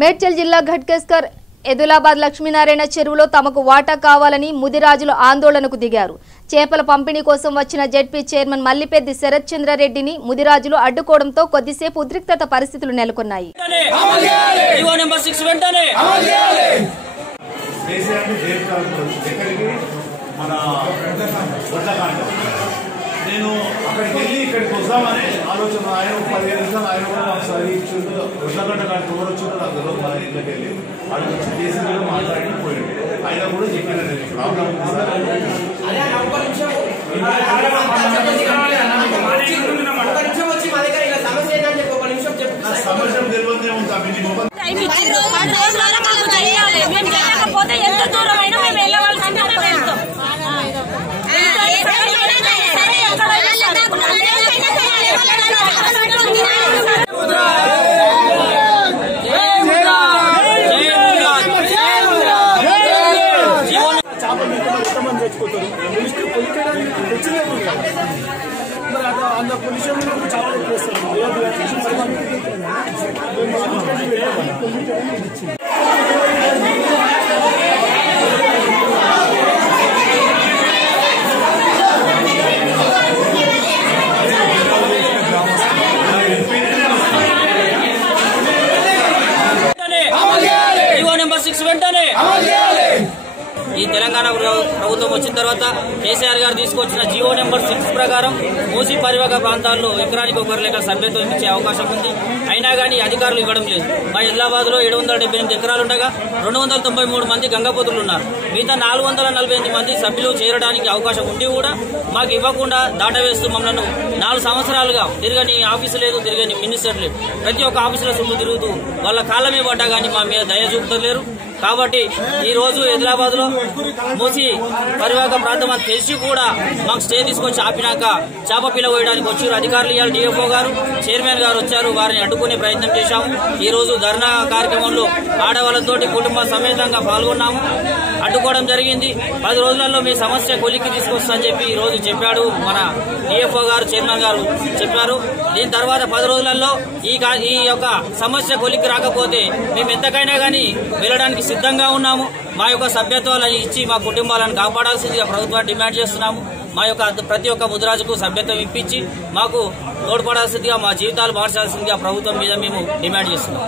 మేడ్చల్ జిల్లా ఘట్కేసర్ ఎదులాబాద్ లక్ష్మీనారాయణ చెరువులో తమకు వాటా కావాలని ముదిరాజులు ఆందోళనకు దిగారు. చేపల పంపిణీ కోసం వచ్చిన జెడ్పీ చైర్మన్ మల్లిపెద్ది శరత్ చంద్రారెడ్డిని ముదిరాజులు అడ్డుకోవడంతో కొద్దిసేపు ఉద్రిక్తత పరిస్థితులు నెలకొన్నాయి. నేను అక్కడికి వెళ్ళి ఇక్కడికి వద్దామనే ఆలోచన ఆయన 15 నిమిషాలు ఆయన కూడా ఒకసారి వడ్లగడ్డ కానీ ఎవరు వచ్చిందో నాకు తెలియదు. మన ఇళ్ళకి వెళ్ళి వాళ్ళు వచ్చి చేసి కూడా మాట్లాడి పోయాడు. ఆయన కూడా చెప్పిన ప్రాబ్లం సమస్య తెలియదే ఉంటా ఈ తెలంగాణ ప్రభుత్వం వచ్చిన తర్వాత కేసీఆర్ గారు తీసుకొచ్చిన జియో నెంబర్ 6 ప్రకారం మూసీ పరివాహక ప్రాంతాల్లో ఎకరానికి 1 లెక్క సభ్యత్వం ఇచ్చే అవకాశం ఉంది. అయినా కానీ అధికారులు ఇవ్వడం లేదు. మా ఆదిలాబాద్ లో 778 ఎకరాలుండగా 293 మంది గంగపోతులు ఉన్నారు. మిగతా 448 మంది సభ్యులు చేరడానికి అవకాశం ఉండి కూడా మాకు ఇవ్వకుండా దాటవేస్తూ మమ్మల్ని 4 సంవత్సరాలుగా తిరగని ఆఫీసు లేదు, తిరగని మినిస్టర్ లేదు. ప్రతి ఒక్క ఆఫీసుల చుట్టూ తిరుగుతూ వాళ్ళ కాళ్ళమే పడ్డా కానీ మా మీద దయ చూపుతలేరు. కాబట్టి ఈ రోజు ఆదిలాబాద్ లో మూసి పరివాహక ప్రాంతం అని తెలిసి కూడా మాకు స్టే తీసుకొచ్చి ఆపినాక చేప పిల్ల వేయడానికి వచ్చారు అధికారులు. ఇవాళ డిఎఫ్ఓ గారు, చైర్మన్ గారు వచ్చారు. వారిని అడ్డుకునే ప్రయత్నం చేశాము. ఈ రోజు ధర్నా కార్యక్రమంలో ఆడవాళ్లతోటి కుటుంబ సమేతంగా పాల్గొన్నాము. అడ్డుకోవడం జరిగింది. 10 రోజులలో మీ సమస్య కొలిక్కి తీసుకొస్తామని చెప్పి ఈ రోజు చెప్పాడు మన డిఎఫ్ఓ గారు, చైర్మన్ గారు చెప్పారు. దీని తర్వాత 10 రోజులలో ఈ యొక్క సమస్య కొలిక్కి రాకపోతే మేము ఎంతకైనా కానీ వెళ్ళడానికి సిద్ధంగా ఉన్నాము. మా యొక్క సభ్యత్వాలను ఇచ్చి మా కుటుంబాలను కాపాడాల్సిందిగా ప్రభుత్వాన్ని డిమాండ్ చేస్తున్నాము. మా యొక్క ప్రతి ఒక్క ముదిరాజుకు సభ్యత్వం ఇప్పించి మాకు తోడ్పడాల్సిందిగా, మా జీవితాలు మార్చాల్సిందిగా ప్రభుత్వం మీద మేము డిమాండ్ చేస్తున్నాం.